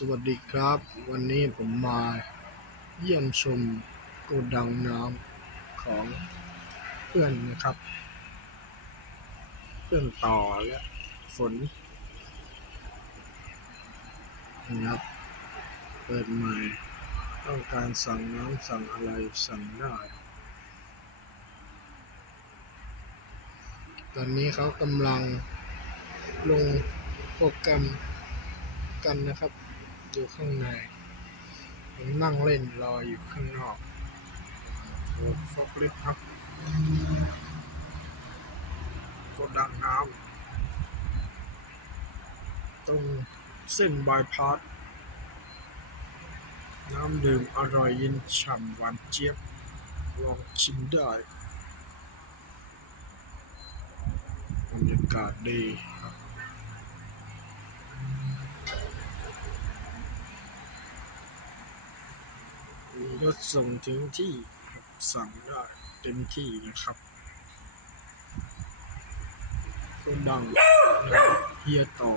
สวัสดีครับ วันนี้ผมมาเยี่ยมชมโกดังน้ำของเพื่อนนะครับ เพื่อนต่อและฝนนะครับ เปิดใหม่ ต้องการสั่งน้ำสั่งอะไรสั่งได้ ตอนนี้เขากำลังลงโปรแกรมกันนะครับ อยู่ข้างในผมนั่งเล่นรออยู่ข้างนอกโอ้ฟอกลิฟครับกดดังน้ำตรงเส้นบายพาสน้ำดื่มอร่อยเย็นฉ่ำหวานเจี๊ยบลองชิมได้บรรยากาศดีครับ รถส่งถึงที่สั่งได้เต็มที่นะครับคนดังเฮียต่อ